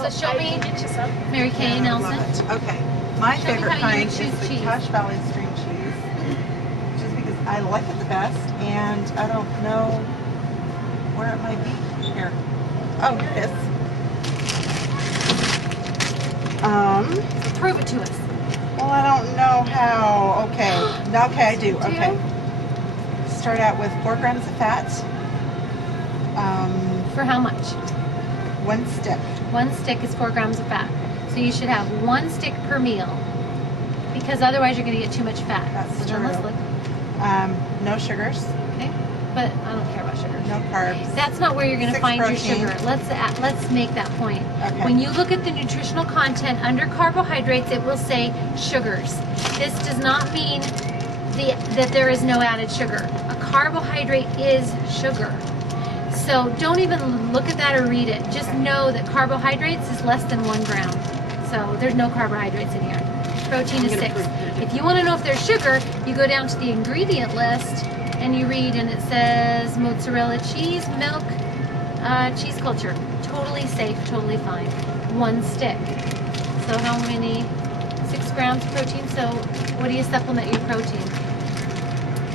So show me, get you some. Mary Kay Yeah, I love Nelson. it. Okay. My Show me favorite how you kind is choose the cheese. Cache Valley string cheese. Just because I like it the best, and I don't know where it might be. Here. Oh, here it is. Prove it to us. Well, I don't know how. Okay. Okay, I do. Do? Okay. Start out with 4 grams of fat. For how much? 1 stick. 1 stick is 4 grams of fat. So you should have 1 stick per meal, because otherwise you're going to get too much fat. That's So then let's true. look. No sugars. Okay, but I don't care about sugar. No carbs. That's not where you're going to 6 find protein. your sugar. Let's make that point. Okay. When you look at the nutritional content under carbohydrates, it will say sugars. This does not mean that there is no added sugar. A carbohydrate is sugar. So don't even look at that or read it. Just know that carbohydrates is less than 1 gram. So there's no carbohydrates in here. Protein is 6. If you want to know if there's sugar, you go down to the ingredient list and you read, and it says mozzarella cheese, milk, cheese culture. Totally safe, totally fine. 1 stick. So how many? 6 grams of protein. So what do you supplement your protein?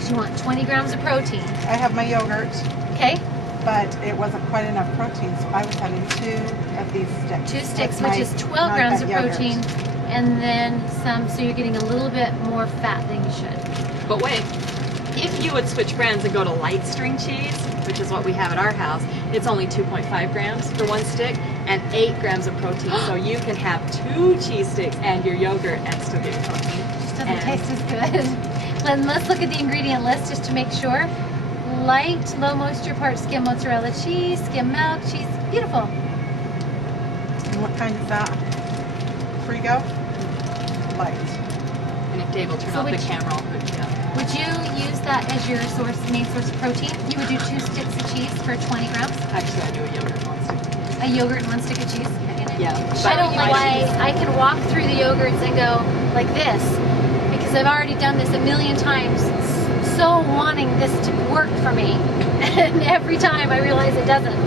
So you want 20 grams of protein. I have my yogurt, Okay? but it wasn't quite enough protein, so I was having 2 of these sticks. 2 sticks, That's which my is 12 grams of non-fat protein, yogurt. and then some, so you're getting a little bit more fat than you should. But wait, if you would switch brands and go to light string cheese, which is what we have at our house, it's only 2.5 grams for 1 stick and 8 grams of protein. So you can have 2 cheese sticks and your yogurt and still get your protein. Just doesn't And- taste as good. Let's look at the ingredient list just to make sure. Light, low moisture, part skim mozzarella cheese, skim milk, cheese. Beautiful. And what kind is that? Frigo? Light. And if Dave will turn So off the would you- camera, I'll put it down. Would you use that as your main source of protein? You would do 2 sticks of cheese for 20 grams? Actually, I do a yogurt monster. A yogurt and 1 stick of cheese? Yeah. I don't but like why I can walk through the yogurts and go like this, because I've already done this a million times, so wanting this to work for me, and every time I realize it doesn't.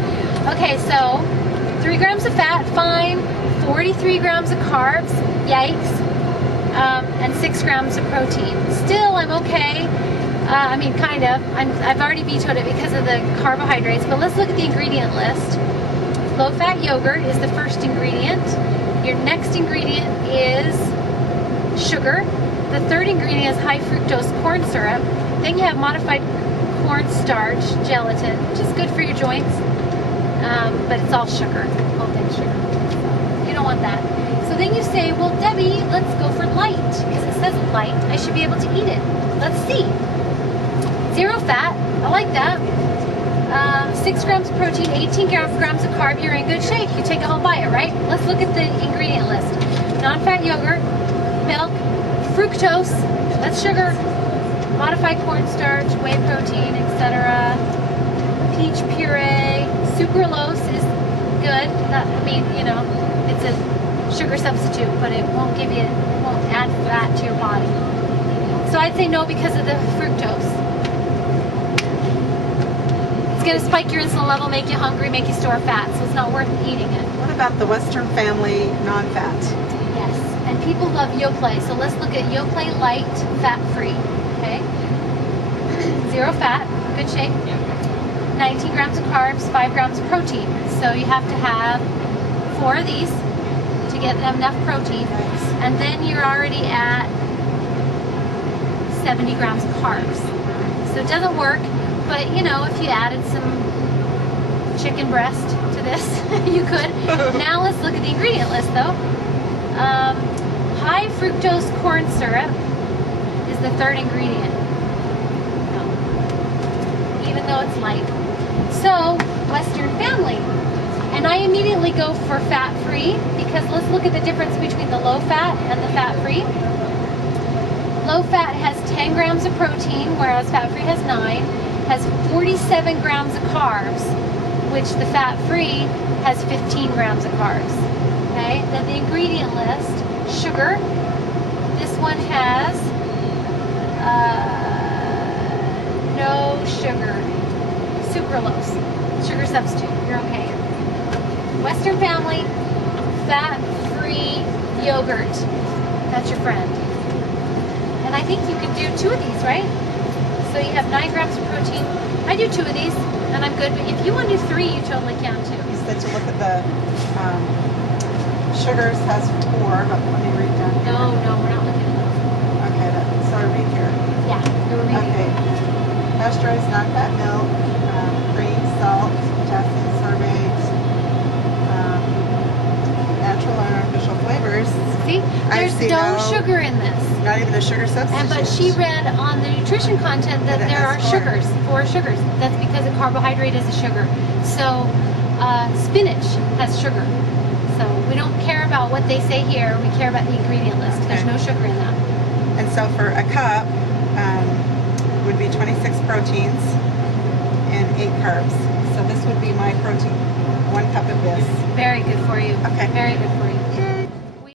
Okay, so 3 grams of fat, fine. 43 grams of carbs, yikes. And 6 grams of protein. Still, I'm okay. I mean, kind of. I've already vetoed it because of the carbohydrates, but let's look at the ingredient list. Low-fat yogurt is the first ingredient. Your next ingredient is sugar. The third ingredient is high fructose corn syrup. Then you have modified cornstarch, gelatin, which is good for your joints, but it's all sugar, whole thing sugar. You don't want that. So then you say, well, Debbie, let's go for light, because it says light. I should be able to eat it. Let's see. 0 fat. I like that. 6 grams of protein, 18 grams of carb. You're in good shape. You take it home, buy it, right? Let's look at the ingredient list. Non-fat yogurt, milk, fructose, that's sugar, modified cornstarch, whey protein, etc. Peach puree, sucralose is good. It's a sugar substitute, but it won't add fat to your body. So I'd say no because of the fructose. It's going to spike your insulin level, make you hungry, make you store fat, so it's not worth eating it. What about the Western Family non-fat? Yes, and people love Yoplait, so let's look at Yoplait Light, fat-free, okay? 0 fat, good shape. 19 grams of carbs, 5 grams of protein. So you have to have 4 of these to get enough protein. And then you're already at 70 grams of carbs. So it doesn't work, but if you added some chicken breast to this, you could. Now let's look at the ingredient list though. High fructose corn syrup is the third ingredient. Even though it's light. So, Western Family. And I immediately go for fat-free because let's look at the difference between the low-fat and the fat-free. Low-fat has 10 grams of protein, whereas fat-free has 9. Has 47 grams of carbs, which the fat-free has 15 grams of carbs. Okay, then the ingredient list, sugar. This one has no sugar. Sucralose, sugar substitute, you're okay. Western Family, yogurt, that's your friend. And I think you can do 2 of these, right? So you have 9 grams of protein. I do 2 of these, and I'm good. But if you want to do 3, you totally can too. You said to look at the sugars has 4, but let me read down here. No, we're not looking at those. Okay, so I read here. Yeah, you're reading. Okay. Pasteurized non-fat milk, cream, salt, potassium sorbate, natural and artificial flavors. See, I there's see no no- sugar in this. Not even a sugar substitute. And but she read on the nutrition content that That it there are has sugars, 4 sugars. That's because a carbohydrate is a sugar. So spinach has sugar. So we don't care about what they say here. We care about the ingredient list. There's Okay. no sugar in that. And so for a cup, would be 26 proteins and 8 carbs. So this would be my protein. 1 cup of this. Very good for you. Okay. Very good for you.